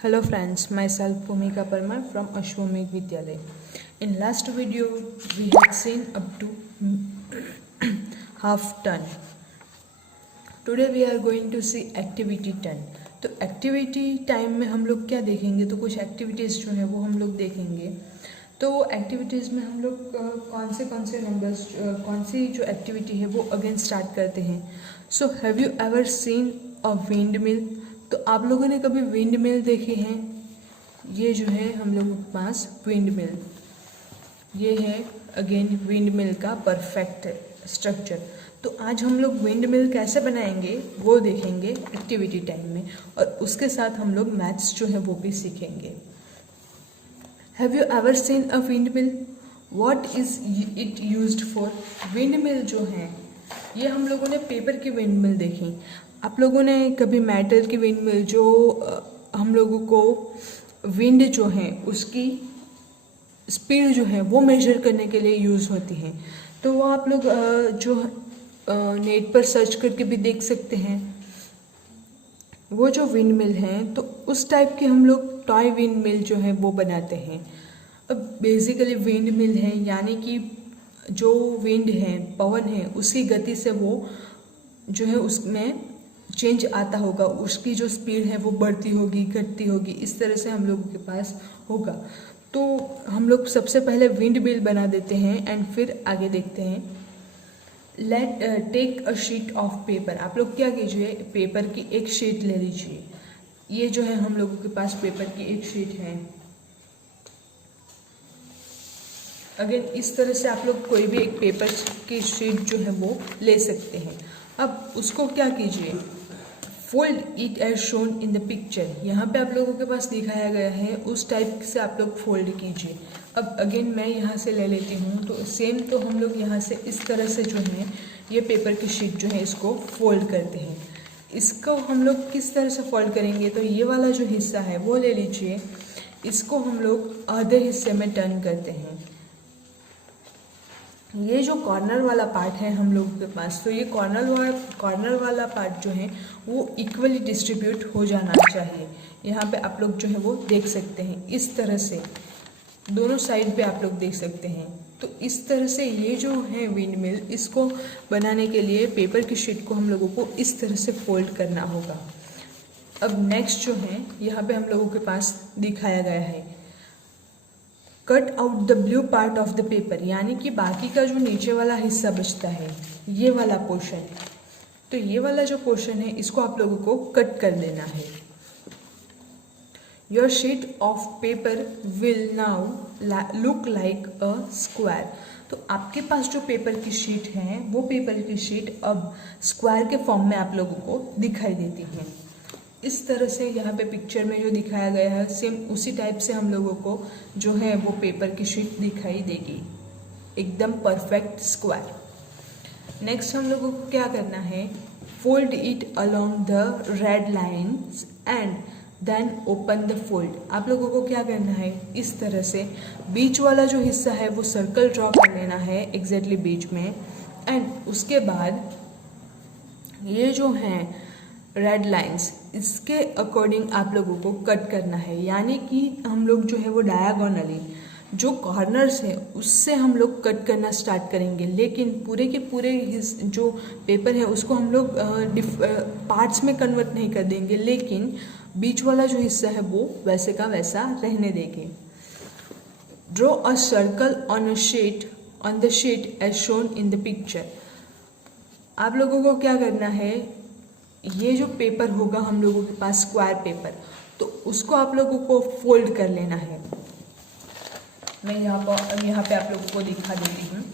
Hello friends, myself Bhumika Parmar from Ashwamedh Vidyalaya. In last video, we had seen up to half ton. Today we are going to see activity 10. तो activity time में हम लोग क्या देखेंगे, तो कुछ activities जो है वो हम लोग देखेंगे। तो एक्टिविटीज़ में हम लोग कौन से नंबर्स, कौन सी जो एक्टिविटी है वो अगेन स्टार्ट करते हैं। So have you ever seen a wind mill? तो आप लोगों ने कभी विंड मिल देखे हैं? ये जो है हम लोगों के पास विंड मिल, ये है अगेन विंड मिल का परफेक्ट स्ट्रक्चर। तो आज हम लोग विंड मिल कैसे बनाएंगे वो देखेंगे एक्टिविटी टाइम में, और उसके साथ हम लोग मैथ्स जो है वो भी सीखेंगे। Have you ever seen a wind mill? What is it used for? Wind mill जो है ये हम लोगों ने पेपर की विंड मिल देखी। आप लोगों ने कभी मेटल की विंड मिल जो हम लोगों को विंड जो है उसकी स्पीड जो है वो मेजर करने के लिए यूज़ होती है, तो वो आप लोग जो नेट पर सर्च करके भी देख सकते हैं। वो जो विंड मिल हैं तो उस टाइप की हम लोग टॉय विंड मिल जो है वो बनाते हैं। अब बेसिकली विंड मिल है यानी कि जो विंड है, पवन है, उसी गति से वो जो है उसमें चेंज आता होगा, उसकी जो स्पीड है वो बढ़ती होगी, घटती होगी, इस तरह से हम लोगों के पास होगा। तो हम लोग सबसे पहले विंड मिल बना देते हैं एंड फिर आगे देखते हैं। Let take a sheet of paper. आप लोग क्या कीजिए, पेपर की एक शीट ले लीजिए। ये जो है हम लोगों के पास पेपर की एक शीट है। अगेन इस तरह से आप लोग कोई भी एक पेपर की शीट जो है वो ले सकते हैं। अब उसको क्या कीजिए, fold it as shown in the picture. यहाँ पे आप लोगों के पास दिखाया गया है उस टाइप से आप लोग फोल्ड कीजिए। अब अगेन मैं यहाँ से ले लेती हूँ, तो सेम तो हम लोग यहाँ से इस तरह से जो है ये पेपर की शीट जो है इसको फोल्ड करते हैं। इसको हम लोग किस तरह से फोल्ड करेंगे, तो ये वाला जो हिस्सा है वो ले लीजिए, इसको हम लोग आधे हिस्से में टर्न करते हैं। ये जो कॉर्नर वाला पार्ट है हम लोगों के पास, तो ये कॉर्नर वाला पार्ट जो है वो इक्वली डिस्ट्रीब्यूट हो जाना चाहिए। यहाँ पे आप लोग जो है वो देख सकते हैं, इस तरह से दोनों साइड पे आप लोग देख सकते हैं। तो इस तरह से ये जो है विंड मिल, इसको बनाने के लिए पेपर की शीट को हम लोगों को इस तरह से फोल्ड करना होगा। अब नेक्स्ट जो है यहाँ पे हम लोगों के पास दिखाया गया है, cut out the blue part of the paper, यानी कि बाकी का जो नीचे वाला हिस्सा बचता है ये वाला पोर्शन, तो ये वाला जो पोर्शन है इसको आप लोगों को कट कर देना है। Your sheet of paper will now look like a square. तो आपके पास जो पेपर की शीट है वो पेपर की शीट अब स्क्वायर के फॉर्म में आप लोगों को दिखाई देती है। इस तरह से यहाँ पे पिक्चर में जो दिखाया गया है सेम उसी टाइप से हम लोगों को जो है वो पेपर की शीट दिखाई देगी, एकदम परफेक्ट स्क्वायर। नेक्स्ट हम लोगों को क्या करना है, fold it along the red lines and then open the fold. आप लोगों को क्या करना है, इस तरह से बीच वाला जो हिस्सा है वो सर्कल ड्रॉ कर लेना है एग्जैक्टली बीच में, एंड उसके बाद ये जो है रेड लाइंस, इसके अकॉर्डिंग आप लोगों को कट करना है। यानी कि हम लोग जो है वो डायगोनली जो कॉर्नर्स हैं उससे हम लोग कट करना स्टार्ट करेंगे, लेकिन पूरे के पूरे जो पेपर है उसको हम लोग पार्ट्स में कन्वर्ट नहीं कर देंगे, लेकिन बीच वाला जो हिस्सा है वो वैसे का वैसा रहने देंगे। Draw a circle on the sheet as shown in the picture. आप लोगों को क्या करना है, ये जो पेपर होगा हम लोगों के पास स्क्वायर पेपर, तो उसको आप लोगों को फोल्ड कर लेना है। मैं यहाँ पे आप लोगों को दिखा देती हूँ।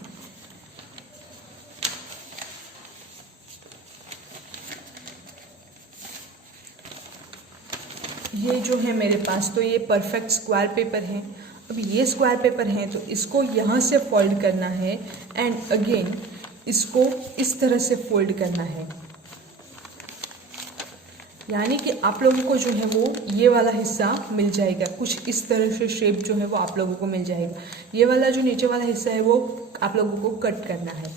ये जो है मेरे पास, तो ये परफेक्ट स्क्वायर पेपर है। अब ये स्क्वायर पेपर है तो इसको यहाँ से फोल्ड करना है एंड अगेन इसको इस तरह से फोल्ड करना है। यानी कि आप लोगों को जो है वो ये वाला हिस्सा मिल जाएगा, कुछ इस तरह से शेप जो है वो आप लोगों को मिल जाएगा। ये वाला जो नीचे वाला हिस्सा है वो आप लोगों को कट करना है।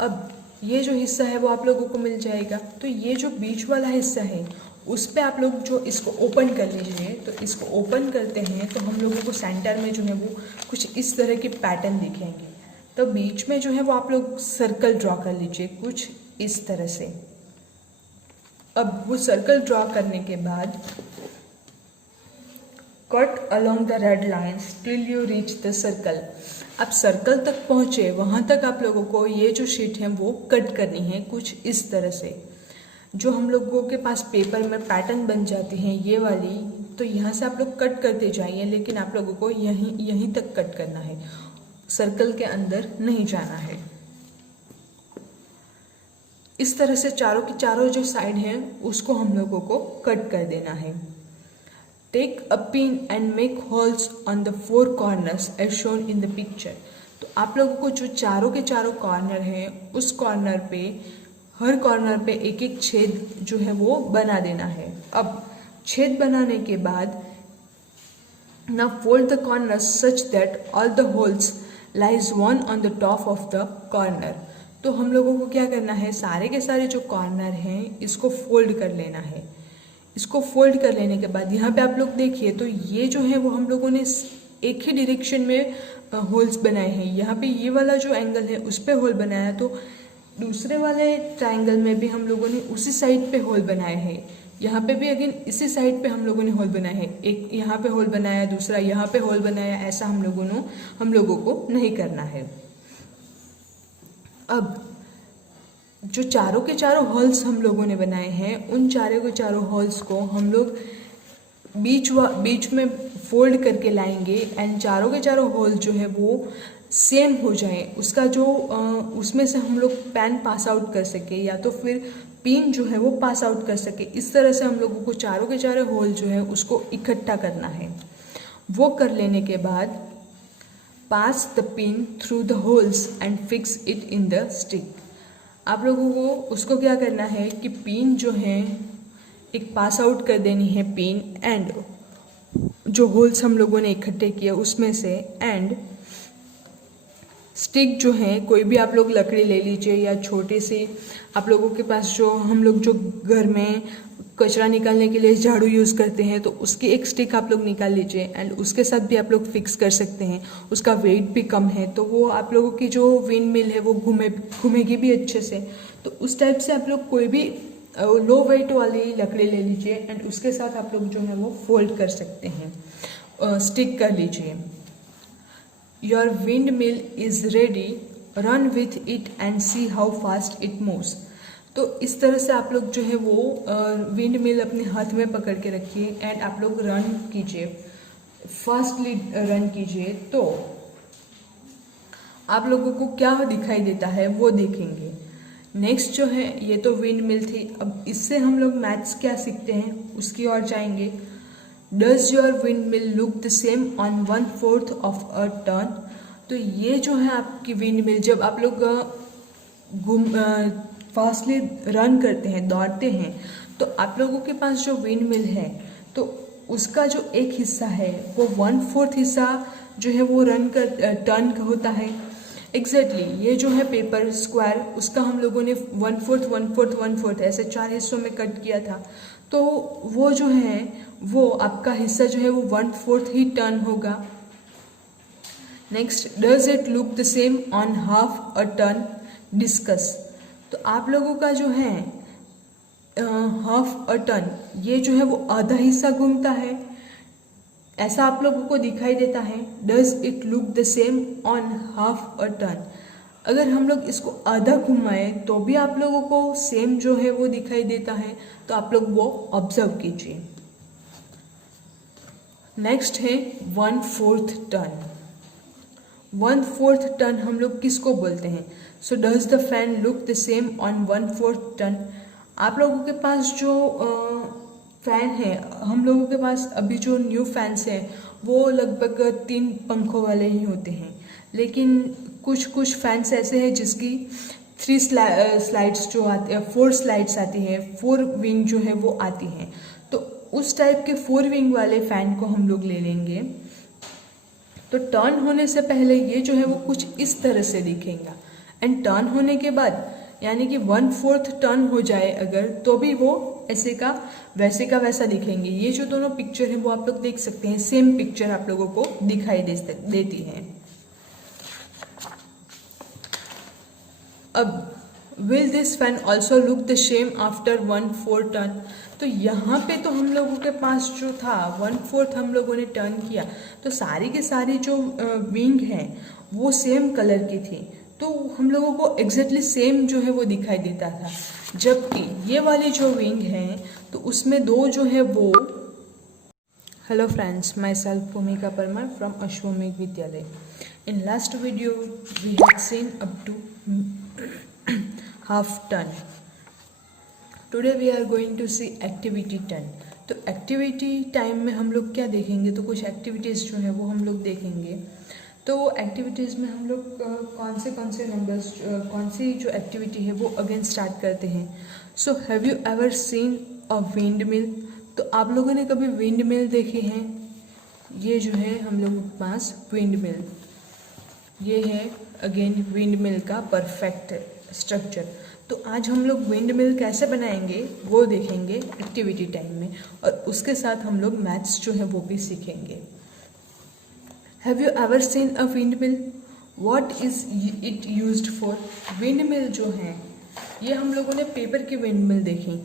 अब ये जो हिस्सा है वो आप लोगों को मिल जाएगा, तो ये जो बीच वाला हिस्सा है उस पर आप लोग जो इसको ओपन कर लीजिए। तो इसको ओपन करते हैं तो हम लोगों को सेंटर में जो है वो कुछ इस तरह के पैटर्न दिखेंगे। तो बीच में जो है वो आप लोग सर्कल ड्रॉ कर लीजिए कुछ इस तरह से। अब वो सर्कल ड्रॉ करने के बाद cut along the red lines till you reach the circle. आप सर्कल तक पहुँचे, वहाँ तक आप लोगों को ये जो शीट है वो कट करनी है कुछ इस तरह से। जो हम लोगों के पास पेपर में पैटर्न बन जाती हैं ये वाली, तो यहाँ से आप लोग कट करते जाइए, लेकिन आप लोगों को यहीं तक कट करना है, सर्कल के अंदर नहीं जाना है। इस तरह से चारों की चारों जो साइड है उसको हम लोगों को कट कर देना है। Take a pin and make holes on the 4 corners as shown in the picture. तो आप लोगों को जो चारों के चारों कॉर्नर हैं उस कॉर्नर पे, हर कॉर्नर पे एक एक छेद जो है वो बना देना है। अब छेद बनाने के बाद now fold the corners such that all the holes lies one on the top of the corner। तो हम लोगों को क्या करना है, सारे के सारे जो कॉर्नर हैं इसको फोल्ड कर लेना है। इसको फोल्ड कर लेने के बाद यहाँ पे आप लोग देखिए तो ये जो है वो हम लोगों ने एक ही डायरेक्शन में होल्स बनाए हैं। यहाँ पे ये वाला जो एंगल है उस पे होल बनाया, तो दूसरे वाले ट्रायंगल में भी हम लोगों ने उसी साइड पे होल बनाए हैं। यहाँ पे भी अगेन इसी साइड पे हम लोगों ने होल बनाया है। एक यहाँ पे होल बनाया, दूसरा यहाँ पे होल बनाया, ऐसा हम लोगों को नहीं करना है। अब जो चारों के चारों होल्स हम लोगों ने बनाए हैं उन चारों के चारों होल्स को हम लोग बीच में फोल्ड करके लाएंगे एंड चारों के चारों होल जो है वो सेम हो जाए। उसका जो उसमें से हम लोग पेन पास आउट कर सके या तो फिर पिन जो है वो पास आउट कर सके। इस तरह से हम लोगों को चारों के चारों होल जो है उसको इकट्ठा करना है। वो कर लेने के बाद pass the pin through the holes and fix it in the stick. आप लोगों को उसको क्या करना है कि पिन जो है एक पास आउट कर देनी है पिन, एंड जो होल्स हम लोगों ने इकट्ठे किए उसमें से, एंड स्टिक जो है कोई भी आप लोग लकड़ी ले लीजिए या छोटी सी आप लोगों के पास जो हम लोग जो घर में कचरा निकालने के लिए झाड़ू यूज़ करते हैं तो उसकी एक स्टिक आप लोग निकाल लीजिए एंड उसके साथ भी आप लोग फिक्स कर सकते हैं। उसका वेट भी कम है तो वो आप लोगों की जो विंड मिल है वो घूमेगी भी अच्छे से। तो उस टाइप से आप लोग कोई भी लो वेट वाली लकड़ी ले लीजिए एंड उसके साथ आप लोग जो है वो फोल्ड कर सकते हैं, स्टिक कर लीजिए। Your wind mill is ready, run with it and see how fast it moves. तो इस तरह से आप लोग जो है वो विंड मिल अपने हाथ में पकड़ के रखिए एंड आप लोग रन कीजिए, फास्टली रन कीजिए। तो आप लोगों को क्या दिखाई देता है वो देखेंगे। नेक्स्ट जो है ये तो विंड मिल थी। अब इससे हम लोग मैथ्स क्या सीखते हैं उसकी ओर जाएंगे। Does your wind mill look the same on 1/4 of a turn. तो ये जो है आपकी विंड मिल, जब आप लोग फास्टली रन करते हैं, दौड़ते हैं, तो आप लोगों के पास जो विंड मिल है तो उसका जो एक हिस्सा है वो 1/4 हिस्सा जो है वो टर्न का होता है। एग्जैक्टली ये जो है पेपर स्क्वायर उसका हम लोगों ने 1/4 1/4 1/4 ऐसे 4 हिस्सों में कट किया था। तो वो जो है वो आपका हिस्सा जो है वो 1/4 ही टर्न होगा। Next, does it look the same on half a turn, discuss. तो आप लोगों का जो है हाफ अ टर्न ये जो है वो आधा हिस्सा घूमता है, ऐसा आप लोगों को दिखाई देता है। Does it look the same on half a turn. अगर हम लोग इसको आधा घुमाए तो भी आप लोगों को सेम जो है वो दिखाई देता है, तो आप लोग वो ऑब्जर्व कीजिए। नेक्स्ट है 1/4 टर्न। 1/4 टर्न हम लोग किसको बोलते हैं? So does the fan look the same on 1/4 turn. आप लोगों के पास जो फैन है, हम लोगों के पास अभी जो न्यू फैंस हैं वो लगभग 3 पंखों वाले ही होते हैं, लेकिन कुछ फैंस ऐसे हैं जिसकी 3 स्लाइड्स जो आती है, 4 स्लाइड्स आती है, 4 विंग जो है वो आती हैं। तो उस टाइप के 4 विंग वाले फैन को हम लोग ले लेंगे। तो टर्न होने से पहले ये जो है वो कुछ इस तरह से दिखेगा, एंड टर्न होने के बाद यानी कि 1/4 टर्न हो जाए अगर, तो भी वो ऐसे का वैसा दिखेंगे। ये जो दोनों पिक्चर हैं वो आप लोग देख सकते हैं, सेम पिक्चर आप लोगों को दिखाई देती है। अब will this fan also look the same after 1/4 turn. तो यहाँ पे तो हम लोगों के पास जो था 1/4 हम लोगों ने टर्न किया, तो सारी के सारी जो विंग हैं वो सेम कलर की थी, तो हम लोगों को एग्जैक्टली सेम जो है वो दिखाई देता था। जबकि ये वाली जो विंग है तो उसमें दो जो है वो हेलो फ्रेंड्स, माई सेल्फ भूमिका Parmar from Ashwamedh Vidyalaya. In last video we had seen up to half turn. Today we are going to see activity 10. तो एक्टिविटी टाइम में हम लोग क्या देखेंगे, तो कुछ एक्टिविटीज़ जो है वो हम लोग देखेंगे। तो एक्टिविटीज़ में हम लोग कौन से नंबर्स, कौन सी जो एक्टिविटी है वो अगेन स्टार्ट करते हैं। So have you ever seen a wind mill? तो आप लोगों ने कभी विंड मिल देखी हैं? ये जो है हम लोगों के पास विंड मिल, ये है अगेन विंड मिल का परफेक्ट स्ट्रक्चर। तो आज हम लोग विंड मिल कैसे बनाएंगे वो देखेंगे एक्टिविटी टाइम में, और उसके साथ हम लोग मैथ्स जो है वो भी सीखेंगे। Have you ever seen a wind mill? What is it used for? Wind mill जो है ये हम लोगों ने पेपर की विंड मिल देखी।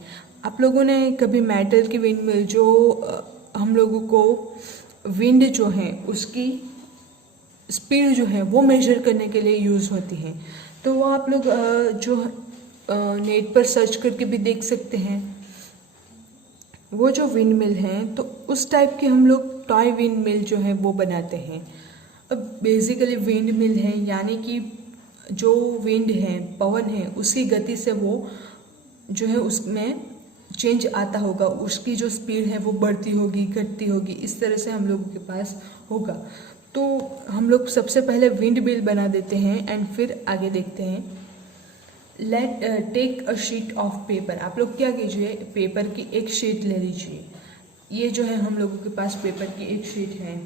आप लोगों ने कभी मेटल की विंड मिल जो हम लोगों को विंड जो है उसकी स्पीड जो है वो मेजर करने के लिए यूज़ होती है, तो वो आप लोग जो नेट पर सर्च करके भी देख सकते हैं। वो जो विंड मिल हैं तो उस टाइप की हम लोग टॉय विंड मिल जो है वो बनाते हैं। अब बेसिकली विंड मिल है यानी कि जो विंड है, पवन है, उसकी गति से वो जो है उसमें चेंज आता होगा, उसकी जो स्पीड है वो बढ़ती होगी, घटती होगी, इस तरह से हम लोगों के पास होगा। तो हम लोग सबसे पहले विंड मिल बना देते हैं एंड फिर आगे देखते हैं। Let take a sheet of paper. आप लोग क्या कीजिए, पेपर की एक शीट ले लीजिए। ये जो है हम लोगों के पास पेपर की एक शीट है।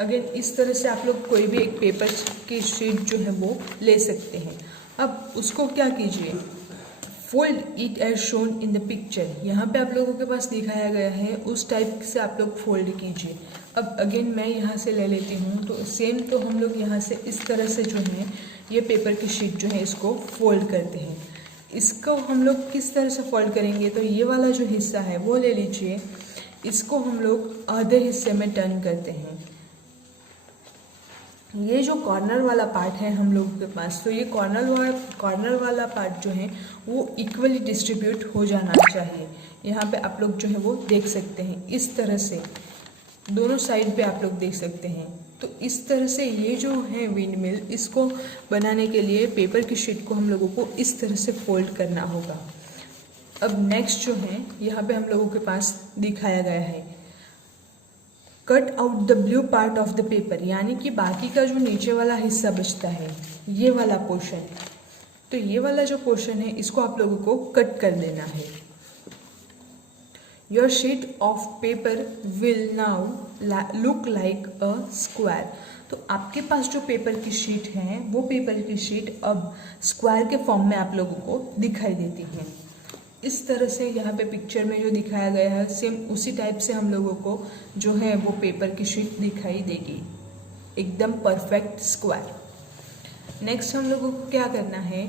अगेन इस तरह से आप लोग कोई भी एक पेपर की शीट जो है वो ले सकते हैं। अब उसको क्या कीजिए, fold it as shown in the picture. यहाँ पे आप लोगों के पास दिखाया गया है उस टाइप से आप लोग फोल्ड कीजिए। अब अगेन मैं यहाँ से ले लेती हूँ, तो सेम तो हम लोग यहाँ से इस तरह से जो है ये पेपर की शीट जो है इसको फोल्ड करते हैं। इसको हम लोग किस तरह से फोल्ड करेंगे, तो ये वाला जो हिस्सा है वो ले लीजिए, इसको हम लोग आधे हिस्से में टर्न करते हैं। ये जो कॉर्नर वाला पार्ट है हम लोगों के पास, तो ये कॉर्नर वाला पार्ट जो है वो इक्वली डिस्ट्रीब्यूट हो जाना चाहिए। यहाँ पे आप लोग जो है वो देख सकते हैं, इस तरह से दोनों साइड पे आप लोग देख सकते हैं। तो इस तरह से ये जो है विंड मिल, इसको बनाने के लिए पेपर की शीट को हम लोगों को इस तरह से फोल्ड करना होगा। अब नेक्स्ट जो है यहाँ पे हम लोगों के पास दिखाया गया है, cut out the blue part of the paper, यानी कि बाकी का जो नीचे वाला हिस्सा बचता है ये वाला पोर्शन, तो ये वाला जो पोर्शन है इसको आप लोगों को कट कर देना है। Your sheet of paper will now look like a square. तो आपके पास जो पेपर की शीट है वो पेपर की शीट अब स्क्वायर के फॉर्म में आप लोगों को दिखाई देती है। इस तरह से यहाँ पे पिक्चर में जो दिखाया गया है सेम उसी टाइप से हम लोगों को जो है वो पेपर की शीट दिखाई देगी, एकदम परफेक्ट स्क्वायर। नेक्स्ट हम लोगों को क्या करना है,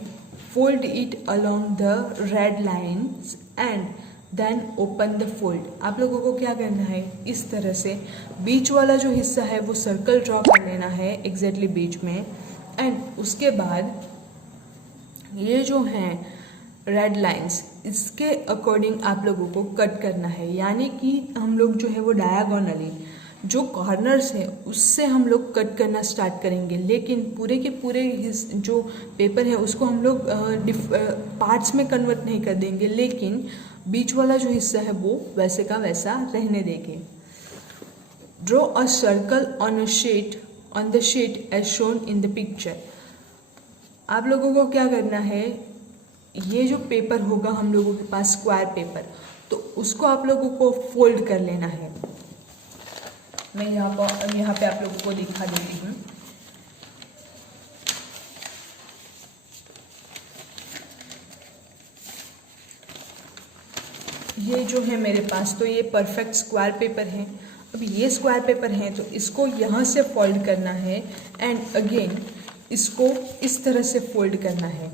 fold it along the red lines and then open the fold. आप लोगों को क्या करना है, इस तरह से बीच वाला जो हिस्सा है वो सर्कल ड्रॉ कर लेना है एग्जैक्टली बीच में, एंड उसके बाद ये जो है रेड लाइंस, इसके अकॉर्डिंग आप लोगों को कट करना है। यानी कि हम लोग जो है वो डायगोनली जो कॉर्नर्स है उससे हम लोग कट करना स्टार्ट करेंगे, लेकिन पूरे के पूरे जो पेपर है उसको हम लोग पार्ट्स में कन्वर्ट नहीं कर देंगे, लेकिन बीच वाला जो हिस्सा है वो वैसे का वैसा रहने देंगे। Draw a circle on the sheet as shown in the picture. आप लोगों को क्या करना है, ये जो पेपर होगा हम लोगों के पास स्क्वायर पेपर, तो उसको आप लोगों को फोल्ड कर लेना है। मैं यहाँ पे आप लोगों को दिखा देती हूँ। जो है मेरे पास, तो ये परफेक्ट स्क्वायर पेपर है। अब ये स्क्वायर पेपर है तो इसको यहाँ से फोल्ड करना है एंड अगेन इसको इस तरह से फोल्ड करना है,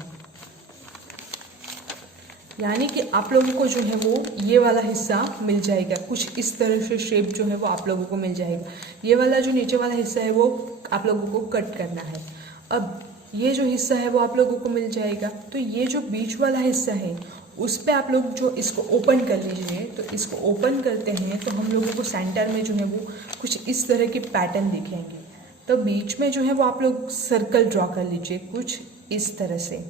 यानी कि आप लोगों को जो है वो ये वाला हिस्सा मिल जाएगा। कुछ इस तरह से शेप जो है वो आप लोगों को मिल जाएगा। ये वाला जो नीचे वाला हिस्सा है वो आप लोगों को कट करना है। अब ये जो हिस्सा है वो आप लोगों को मिल जाएगा। तो ये जो बीच वाला हिस्सा है उस पर आप लोग जो इसको ओपन कर लीजिए। तो इसको ओपन करते हैं तो हम लोगों को सेंटर में जो है वो कुछ इस तरह की पैटर्न दिखेंगे। तो बीच में जो है वो आप लोग सर्कल ड्रॉ कर लीजिए कुछ इस तरह से।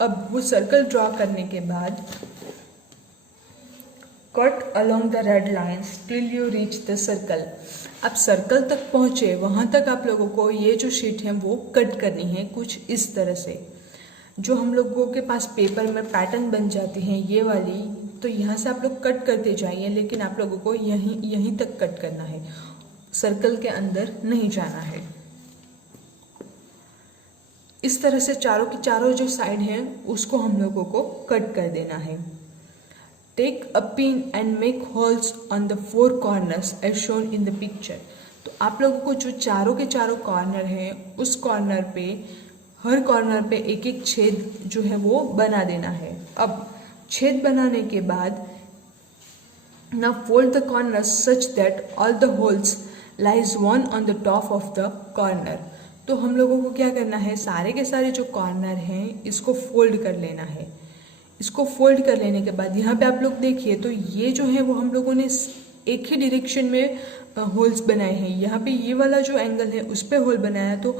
अब वो सर्कल ड्रॉ करने के बाद cut along the red lines till you reach the circle. आप सर्कल तक पहुँचे, वहाँ तक आप लोगों को ये जो शीट है वो कट करनी है कुछ इस तरह से। जो हम लोगों के पास पेपर में पैटर्न बन जाती हैं ये वाली, तो यहाँ से आप लोग कट करते जाइए, लेकिन आप लोगों को यहीं तक कट करना है, सर्कल के अंदर नहीं जाना है। इस तरह से चारों की चारों जो साइड हैं उसको हम लोगों को कट कर देना है। Take a pin and make holes on the 4 corners as shown in the picture. तो आप लोगों को जो चारों के चारों कॉर्नर हैं उस कॉर्नर पे, हर कॉर्नर पे एक एक छेद जो है वो बना देना है। अब छेद बनाने के बाद now fold the corners such that all the holes lies one on the top of the corner। तो हम लोगों को क्या करना है, सारे के सारे जो कॉर्नर हैं इसको फोल्ड कर लेना है। इसको फोल्ड कर लेने के बाद यहाँ पे आप लोग देखिए तो ये जो है वो हम लोगों ने एक ही डायरेक्शन में होल्स बनाए हैं। यहाँ पे ये वाला जो एंगल है उस पर होल बनाया, तो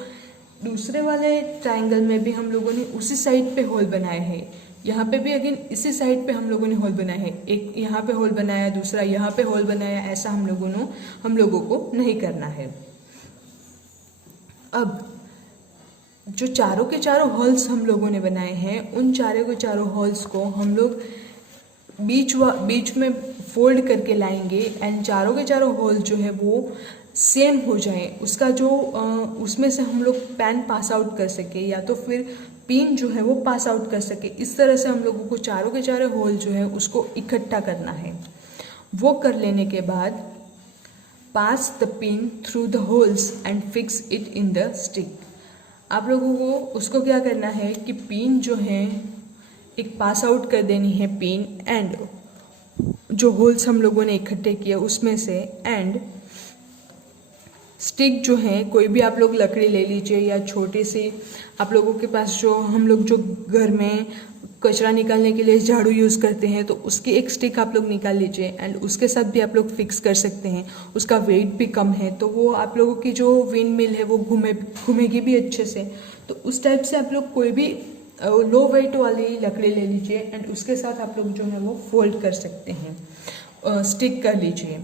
दूसरे वाले ट्राइंगल में भी हम लोगों ने उसी साइड पे होल बनाए हैं। यहाँ पे भी अगेन इसी साइड पे हम लोगों ने होल बनाया है। एक यहाँ पे होल बनाया, दूसरा यहाँ पे होल बनाया, ऐसा हम लोगों को नहीं करना है। अब जो चारों के चारों होल्स हम लोगों ने बनाए हैं उन चारों के चारों होल्स को हम लोग बीच में फोल्ड करके लाएंगे एंड चारों के चारों होल जो है वो सेम हो जाए। उसका जो उसमें से हम लोग पेन पास आउट कर सके या तो फिर पिन जो है वो पास आउट कर सके। इस तरह से हम लोगों को चारों के चारों होल जो है उसको इकट्ठा करना है। वो कर लेने के बाद pass the pin through the holes and fix it in the stick. आप लोगों को उसको क्या करना है कि पिन जो है एक पास आउट कर देनी है पिन एंड जो होल्स हम लोगों ने इकट्ठे किए उसमें से, एंड स्टिक जो है कोई भी आप लोग लकड़ी ले लीजिए या छोटी सी आप लोगों के पास जो हम लोग जो घर में कचरा निकालने के लिए झाड़ू यूज़ करते हैं तो उसकी एक स्टिक आप लोग निकाल लीजिए एंड उसके साथ भी आप लोग फिक्स कर सकते हैं। उसका वेट भी कम है तो वो आप लोगों की जो विंड मिल है वो घूमेगी भी अच्छे से। तो उस टाइप से आप लोग कोई भी लो वेट वाली लकड़ी ले लीजिए एंड उसके साथ आप लोग जो है वो फोल्ड कर सकते हैं, स्टिक कर लीजिए।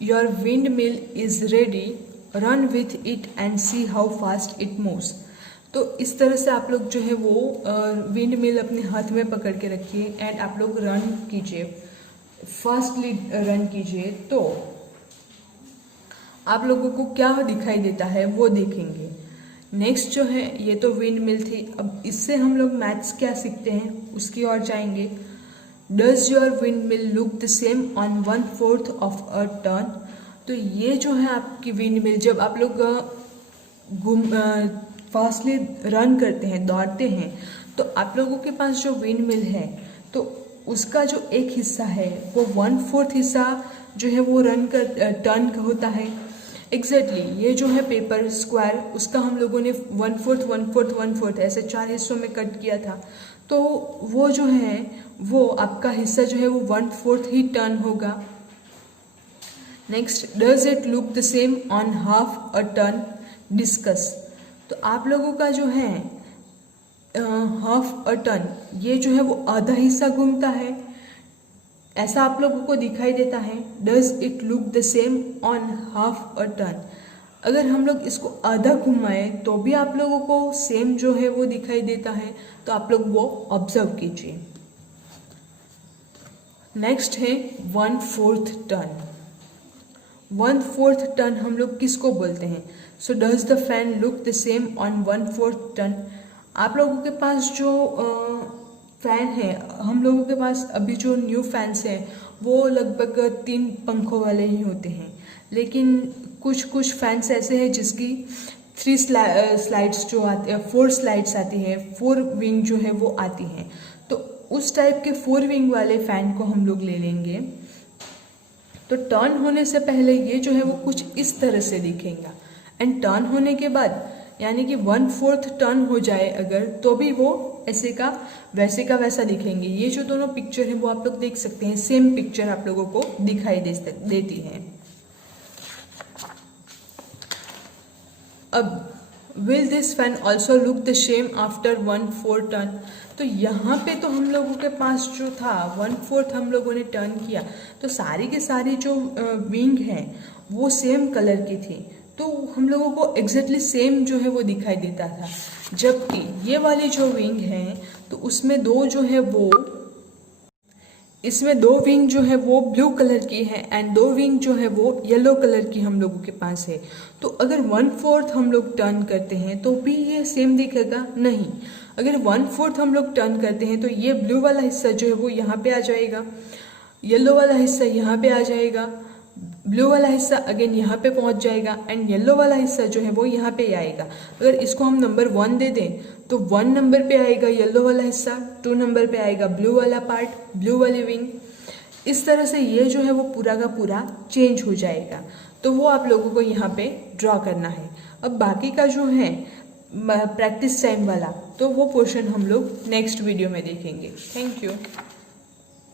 Your wind mill is ready, run with it and see how fast it moves. तो इस तरह से आप लोग जो है वो विंड मिल अपने हाथ में पकड़ के रखिए एंड आप लोग रन कीजिए, फास्टली रन कीजिए। तो आप लोगों को क्या दिखाई देता है वो देखेंगे। नेक्स्ट जो है ये तो विंड मिल थी। अब इससे हम लोग मैथ्स क्या सीखते हैं उसकी ओर जाएंगे। Does your wind mill look the same on 1/4 of a turn. तो ये जो है आपकी विंड मिल, जब आप लोग फास्टली रन करते हैं, दौड़ते हैं, तो आप लोगों के पास जो विंड मिल है तो उसका जो एक हिस्सा है वो 1/4 हिस्सा जो है वो टर्न का होता है। एग्जैक्टली ये जो है पेपर स्क्वायर उसका हम लोगों ने 1/4 1/4 1/4 ऐसे 4 हिस्सों में कट किया था। तो वो जो है वो आपका हिस्सा जो है वो 1/4 ही टर्न होगा। Next, does it look the same on half a turn, discuss. तो आप लोगों का जो है हाफ अ टर्न ये जो है वो आधा हिस्सा घूमता है, ऐसा आप लोगों को दिखाई देता है। Does it look the same on half a turn. अगर हम लोग इसको आधा घुमाए तो भी आप लोगों को सेम जो है वो दिखाई देता है, तो आप लोग वो ऑब्जर्व कीजिए। नेक्स्ट है 1/4 टर्न। 1/4 टर्न हम लोग किसको बोलते हैं? So does the fan look the same on 1/4 turn. आप लोगों के पास जो फैन है, हम लोगों के पास अभी जो न्यू फैंस हैं वो लगभग 3 पंखों वाले ही होते हैं, लेकिन कुछ कुछ फैंस ऐसे हैं जिसकी 3 स्लाइड्स जो आती है, 4 स्लाइड्स आती है, 4 विंग जो है वो आती हैं। तो उस टाइप के 4 विंग वाले फैन को हम लोग ले लेंगे। तो टर्न होने से पहले ये जो है वो कुछ इस तरह से दिखेगा, एंड टर्न होने के बाद यानी कि 1/4 टर्न हो जाए अगर, तो भी वो ऐसे का वैसा दिखेंगे। ये जो दोनों पिक्चर हैं वो आप लोग देख सकते हैं, सेम पिक्चर आप लोगों को दिखाई देती है। अब will this fan also look the same after 1/4 turn. तो यहाँ पे तो हम लोगों के पास जो था 1/4 हम लोगों ने टर्न किया, तो सारी के सारी जो विंग हैं वो सेम कलर की थी, तो हम लोगों को एग्जैक्टली सेम जो है वो दिखाई देता था। जबकि ये वाली जो विंग है तो उसमें इसमें 2 विंग जो है वो ब्लू कलर की है एंड 2 विंग जो है वो येलो कलर की हम लोगों के पास है। तो अगर 1/4 हम लोग टर्न करते हैं तो भी ये सेम दिखेगा? नहीं। अगर 1/4 हम लोग टर्न करते हैं तो ये ब्लू वाला हिस्सा जो है वो यहाँ पे आ जाएगा, येलो वाला हिस्सा यहाँ पे आ जाएगा, ब्लू वाला हिस्सा अगेन यहाँ पे पहुँच जाएगा एंड येलो वाला हिस्सा जो है वो यहाँ पे आएगा। अगर इसको हम नंबर 1 दे दें तो 1 नंबर पे आएगा येलो वाला हिस्सा, 2 नंबर पे आएगा ब्लू वाला पार्ट, ब्लू वाली विंग। इस तरह से ये जो है वो पूरा का पूरा चेंज हो जाएगा। तो वो आप लोगों को यहाँ पे ड्रॉ करना है। अब बाकी का जो है प्रैक्टिस टाइम वाला, तो वो पोर्शन हम लोग नेक्स्ट वीडियो में देखेंगे। Thank you.